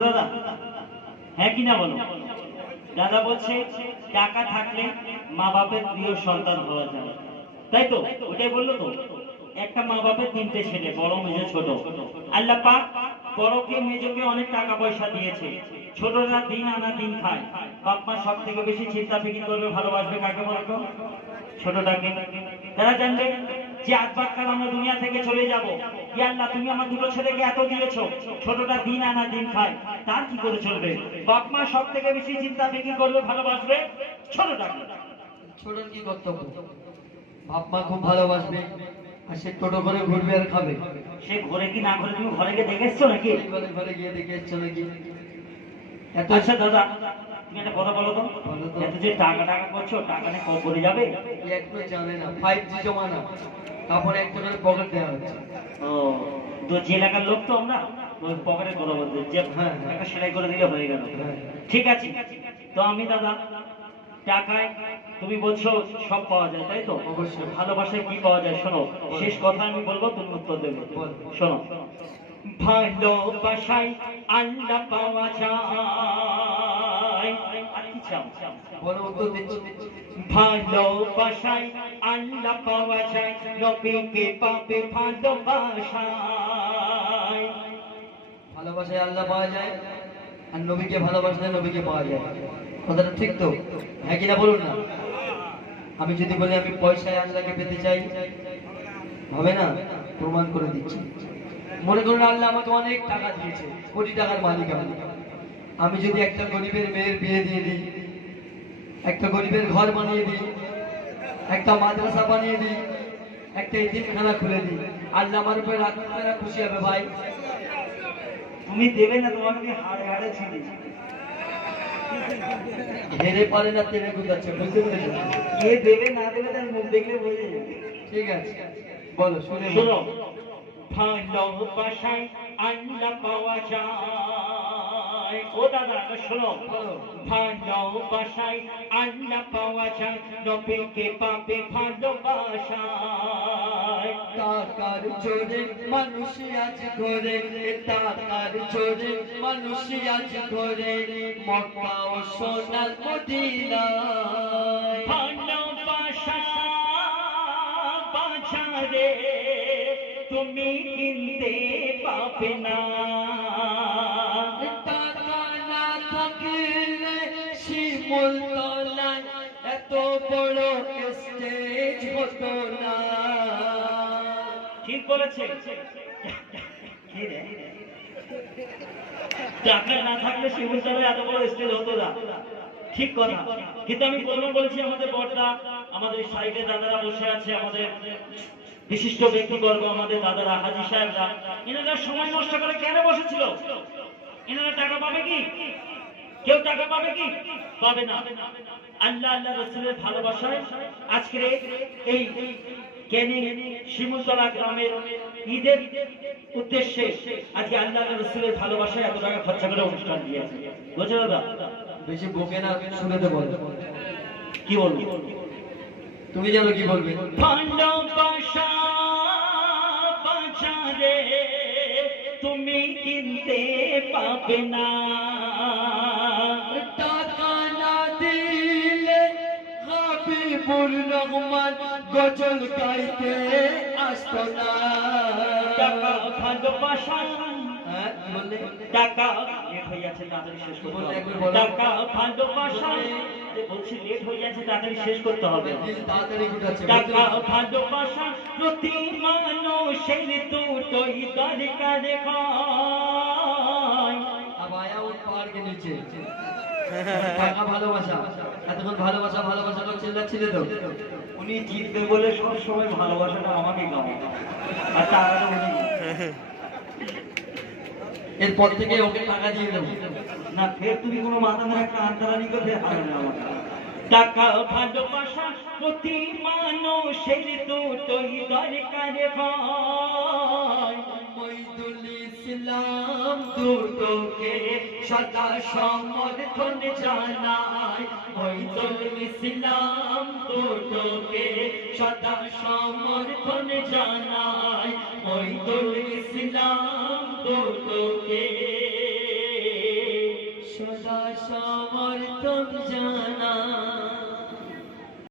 দাদা হ্যাঁ কিনা বলো। দাদা বলছে টাকা থাকলে মা বাপের প্রিয় সন্তান হওয়া যায়, তাই তো? ওটাই বললো তো। একটা মা বাপের তিনটে ছেলে, বড় মেজো ছোট। আল্লাহ পাক বড়কে মেজোকে অনেক টাকা পয়সা দিয়েছে, ছোটরা দিন আনা দিন খায়। বাপ মা সব থেকে বেশি চিন্তা ফিকির করবে, ভালোবাসবে কাকে বলতো? ছোটটাকে। তারা জানবে যে আজ বাক্কাল আমরা দুনিয়া থেকে চলে যাব, ইয়া আল্লাহ তুমি আমার দুটো ছেলেকে এত দিয়েছো, ছোটটা দিন আনা দিন খায়, তার কি করে চলবে? বাপ মা সব থেকে বেশি চিন্তা ফিকির করবে, ভালোবাসবে ছোটটাকে। ছোটর কি কর্তব্য? বাপ মা খুব ভালোবাসবে, আর সে টোটো করে ঘুরবে আর খাবে। সে ঘরে কি না ঘরে তুমি ঘরে গিয়ে দেখে এসছো নাকি? ঘরে ঘরে গিয়ে দেখে এসছো নাকি? এত আচ্ছা দাদা তুমি একটা কথা বলো তো, এত যে টাকা টাকা করছো, টাকা নিয়ে কবরে যাবে? একটু জানে না, 5G জমানা, তারপরে একটা করে পকেট দেওয়া হচ্ছে। ও তো যে এলাকার লোক তো আমরা, ওই পকেটে করে বলতে যে হ্যাঁ, একটা সেলাই করে দিলে হয়ে গেল। হ্যাঁ। ঠিক আছে, তো আমি দাদা টাকায় তুমি বলছো সব পাওয়া যায়, তাই তো? অবশ্যই। ভালোবাসায় কি পাওয়া যায় শোনো, শেষ কথা আমি বলবো, তুমি উত্তর দেবে। বল। শোনো, ভালোবাসায় আল্লাহ পাওয়া যায়। আর কি চাও? বলো, উত্তর দিচ্ছি। ভালোবাসায় আল্লাহ পাওয়া যায়, নবীকে পাবে ভালোবাসায়। ভালোবাসায় আল্লাহ পাওয়া যায়, আর নবীকে ভালোবাসলে নবীকে পাওয়া যায়। কথাটা ঠিক তো? হ্যাঁ কিনা বলুন না। আমি যদি বলি আমি পয়সায় আল্লাহকে পেতে চাই, হবে না? প্রমাণ করে দিচ্ছি। মনে করুন আল্লাহ আমাকে অনেক টাকা দিয়েছে, কোটি টাকার মালিক আমি। আমি যদি একটা গরিবের মেয়ের বিয়ে দিয়ে দিই, একটা গরিবের ঘর বানিয়ে দিই, একটা মাদ্রাসা বানিয়ে দিই, একটা এতিমখানা খুলে দিই, আল্লাহ আমার উপরে রাগ করবে না, খুশি হবে ভাই? তুমি দেবে না, তোমাকে আমি হাড়ে হাড়ে ছিঁড়ি। হেরে পারে না তেরে গুজাচ্ছে, বুঝতে পেরেছো? কে দেবে না দেবে তার মুখ দেখলে বোঝা যাবে। ঠিক আছে, বলো, শুনে শোনো, ভালোবাসায় আল্লাহ পাওয়া যায়। ও দাদা শোনো, বলো। ভালোবাসায় আল্লাহ পাওয়া যায়, নবীকে পাবে ভালোবাসায়। টাকার জোরে মানুষ আজ ঘরে, টাকার জোরে মানুষ আজ ঘরে, মক্কা ও সোনার মদিনায়। ভালোবাসা বাজারে তুমি কিনতে পাবে না, টাকা না থাকলে শিমুল তলায় এত বড় স্টেজ হতো না। ঠিক বলেছে। কি রে? টাকা না থাকলে শিবুতলায় এত বড় স্টেজ হতো না, ঠিক কথা। কিন্তু আমি প্রথমে বলছি, আমাদের বড়রা, আমাদের সাইডে দাদারা বসে আছে, আমাদের বিশিষ্ট ব্যক্তিবর্গ, আমাদের দাদারা, হাজী সাহেবরা, এনারা সময় নষ্ট করে কেন বসেছিল? এনারা টাকা পাবে কি? কেউ টাকা পাবে কি? পাবে না। আল্লাহ আল্লাহ রাসূলের ভালোবাসায় আজকের এই ক্যানিং শিমুলতলা গ্রামের ঈদের উদ্দেশ্যে আজকে আল্লাহ আল্লাহ রাসূলের ভালোবাসায় এত টাকা খরচা করে অনুষ্ঠান দিয়েছে। বুঝছো দাদা? বেশি বকে না, শুনেতে বলো। কি বলবো? তুমি জানো কি বলবে? ভালোবাসা বাজারে তুমি কিনতে পাবে না, টাকা না দিলে হাবিবুর রহমান গজল গাইতে আসতো না। টাকা ভালোবাসা। হ্যাঁ, কি বললে? টাকা লেট হয়ে যাচ্ছে, তাড়াতাড়ি শেষ করতে বললে হবে। একবার বলো। টাকা ভালোবাসা, বলছি লেট হয়ে যাচ্ছে, তাড়াতাড়ি শেষ করতে হবে। দিল তাড়াতাড়ি গুটাচ্ছে। টাকা ভালোবাসা প্রতি মানুষের দুটোই দরকার হয়। अब आया हूँ पहाड़ के नीचे। টাকা ভালোবাসা, এতক্ষণ ভালোবাসা ভালোবাসা করে চিল্লাচ্ছিলে তো। উনি জিতবে বলে সব সময় ভালোবাসাটা আমাকে গাওয়া, আর টাকাটা উনি। এরপর থেকে ওকে টাকা দিয়ে দেবো না, ফের তুমি কোনো মাথা না একটা আন্তরানি করে হারে না আমার। টাকা ভালোবাসা প্রতি মানুষের দুটোই দরকার হয়। মইদুল ইসলাম দুটোকে সদা সমর্থন জানায়। মইদুল ইসলাম দুটোকে সদা সমর্থন জানায়, মইদুল ইসলাম দুটোকে সদা সমর্থন জানাই